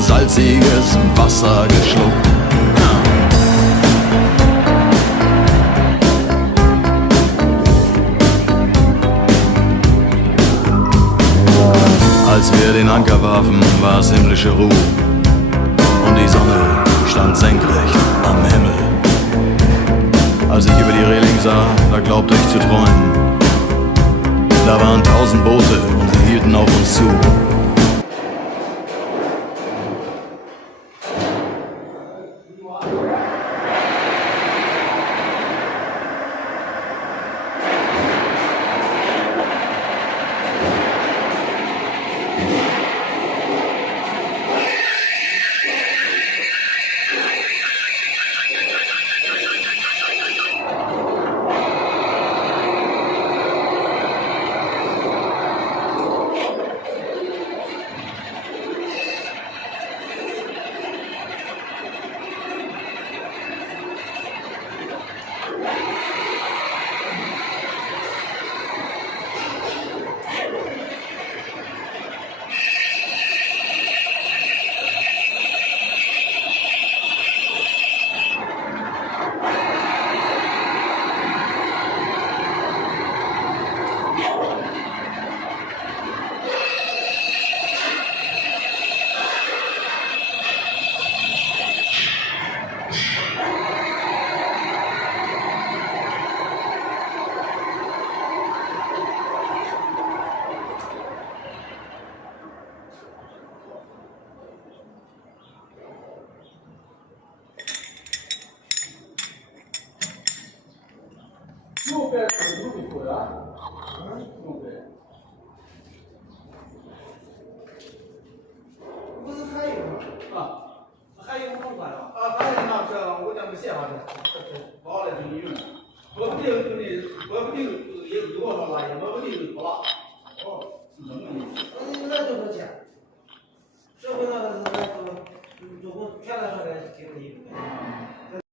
salziges Wasser geschluckt. Als wir den Anker warfen, war es himmlische Ruhe und die Sonne stand senkrecht am Himmel. Als ich über die Reling sah, da glaubte ich zu träumen. Da waren 1000 Boote und sie hielten auf uns zu.右边是路口的，右边。不是还有吗？还有方法吗？还有那这我讲不写哈这包了就用，我不定也多少了，也不定多了。哦，是这么意思。那就多钱？